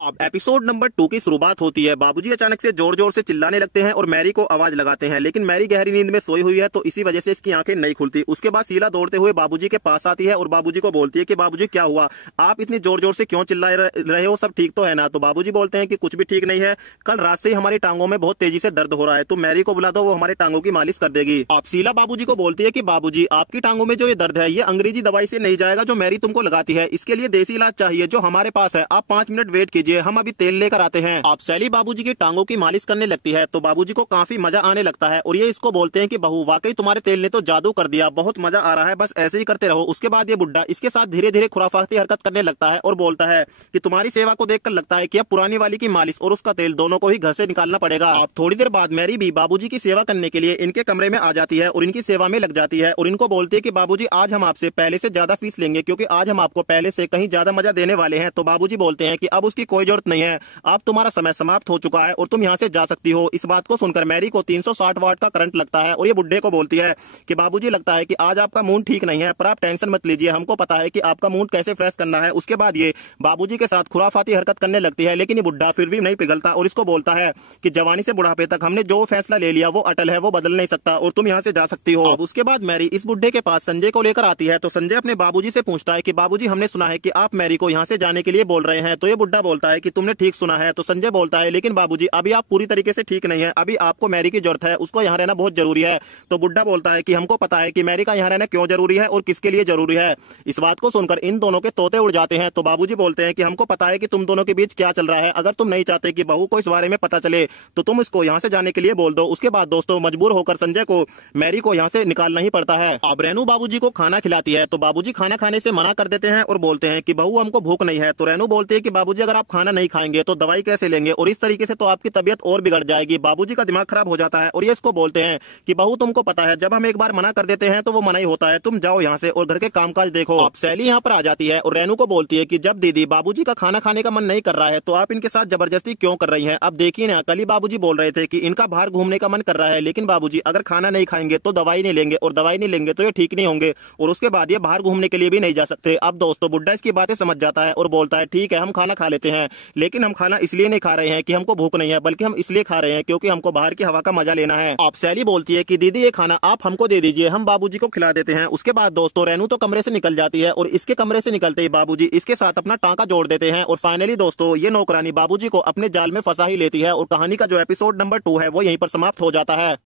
अब episode number 2 की शुरुआत होती है। बाबूजी अचानक से जोर जोर से चिल्लाने लगते हैं और मैरी को आवाज लगाते हैं, लेकिन मैरी गहरी नींद में सोई हुई है तो इसी वजह से इसकी आंखें नहीं खुलती। उसके बाद शीला दौड़ते हुए बाबूजी के पास आती है और बाबूजी को बोलती है कि बाबूजी क्या हुआ, आप इतनी जोर जोर से क्यों चिल्ला रहे हो, सब ठीक तो है ना। तो बाबूजी बोलते हैं कि कुछ भी ठीक नहीं है, कल रात से ही हमारी टांगों में बहुत तेजी से दर्द हो रहा है, तो मैरी को बुला दो, वो हमारे टांगों की मालिश कर देगी। आप शीला बाबूजी को बोलती है कि बाबूजी आपकी टांगों में जो ये दर्द है ये अंग्रेजी दवाई से नहीं जाएगा जो मैरी तुमको लगाती है, इसके लिए देसी इलाज चाहिए जो हमारे पास है। आप 5 मिनट वेट कीजिए, हम अभी तेल लेकर आते हैं। आप सैली बाबूजी की टांगों की मालिश करने लगती है तो बाबूजी को काफी मजा आने लगता है और ये इसको बोलते हैं कि बहू वाकई तुम्हारे तेल ने तो जादू कर दिया, बहुत मजा आ रहा है, बस ऐसे ही करते रहो। उसके बाद ये बुड्ढा इसके साथ धीरे धीरे खुराफाती हरकत करने लगता है और बोलता है कि तुम्हारी सेवा को देखकर लगता है कि अब पुरानी वाली की मालिश और उसका तेल दोनों को ही घर से निकालना पड़ेगा। आप थोड़ी देर बाद मैरी भी बाबूजी की सेवा करने के लिए इनके कमरे में आ जाती है और इनकी सेवा में लग जाती है और इनको बोलती है कि बाबूजी आज हम आपसे पहले से ज्यादा फीस लेंगे क्योंकि आज हम आपको पहले से कहीं ज्यादा मजा देने वाले हैं। तो बाबूजी बोलते हैं कि अब उसकी कोई जरूरत नहीं है, अब तुम्हारा समय समाप्त हो चुका है और तुम यहाँ से जा सकती हो। इस बात को सुनकर मैरी को 360 वाट का करंट लगता है और ये बुड्ढे को बोलती है कि बाबूजी लगता है कि आज आपका मूड ठीक नहीं है, पर आप टेंशन मत लीजिए, हमको पता है कि आपका मूड कैसे फ्रेश करना है। उसके बाद ये बाबूजी के साथ खुराफाती हरकत करने लगती है, लेकिन ये बुड्ढा फिर भी नहीं पिघलता और इसको बोलता है कि जवानी से बुढ़ापे तक हमने जो फैसला ले लिया वो अटल है, वो बदल नहीं सकता और तुम यहाँ से जा सकती हो। अब उसके बाद मैरी इस बुड्ढे के पास संजय को लेकर आती है तो संजय अपने बाबूजी से पूछता है कि बाबूजी हमने सुना है कि आप मैरी को यहाँ से जाने के लिए बोल रहे हैं। तो ये बुड्ढा बोलता है कि तुमने ठीक सुना है। तो संजय बोलता है लेकिन बाबूजी अभी आप पूरी तरीके से ठीक नहीं है, अभी आपको मैरी की जरूरत है, उसको यहाँ रहना बहुत जरूरी है। तो बुड्ढा बोलता है कि हमको पता है कि मैरी का यहाँ रहना क्यों जरूरी है और किसके लिए जरूरी है। इस बात को सुनकर इन दोनों के तोते उड़ जाते हैं। तो बाबूजी बोलते हैं कि हमको पता है कि तुम दोनों के बीच क्या चल रहा है, अगर तुम नहीं चाहते कि बहू को इस बारे में पता चले तो तुम इसको यहाँ से जाने के लिए बोल दो। उसके बाद दोस्तों मजबूर होकर संजय को मैरी को यहाँ से निकालना ही पड़ता है। अब रेनू बाबूजी को खाना खिलाती है तो बाबूजी खाना खाने से मना कर देते हैं और बोलते हैं कि बहू हमको भूख नहीं है। तो रेनू बोलते हैं कि बाबूजी अगर आप खाना नहीं खाएंगे तो दवाई कैसे लेंगे और इस तरीके से तो आपकी तबीयत और बिगड़ जाएगी। बाबूजी का दिमाग खराब हो जाता है और ये इसको बोलते हैं कि बहू तुमको पता है जब हम एक बार मना कर देते हैं तो वो मना ही होता है, तुम जाओ यहाँ से और घर के कामकाज देखो। अब सैली यहाँ पर आ जाती है और रेनू को बोलती है कि जब दीदी बाबूजी का खाना खाने का मन नहीं कर रहा है तो आप इनके साथ जबरदस्ती क्यों कर रही हैं। अब देखिए ना, कल ही बाबूजी बोल रहे थे कि इनका बाहर घूमने का मन कर रहा है, लेकिन बाबूजी अगर खाना नहीं खाएंगे तो दवाई नहीं लेंगे और दवाई नहीं लेंगे तो ये ठीक नहीं होंगे और उसके बाद ये बाहर घूमने के लिए भी नहीं जा सकते। अब दोस्तों बुड्ढा इसकी बातें समझ जाता है और बोलता है ठीक है हम खाना खा लेते हैं, लेकिन हम खाना इसलिए नहीं खा रहे हैं कि हमको भूख नहीं है, बल्कि हम इसलिए खा रहे हैं क्योंकि हमको बाहर की हवा का मजा लेना है। आप सैली बोलती है कि दीदी ये खाना आप हमको दे दीजिए, हम बाबूजी को खिला देते हैं। उसके बाद दोस्तों रेनू तो कमरे से निकल जाती है और इसके कमरे से निकलते ही बाबूजी इसके साथ अपना टांका जोड़ देते हैं और फाइनली दोस्तों ये नौकरानी बाबूजी को अपने जाल में फंसा ही लेती है और कहानी का जो एपिसोड नंबर 2 है वो यहीं पर समाप्त हो जाता है।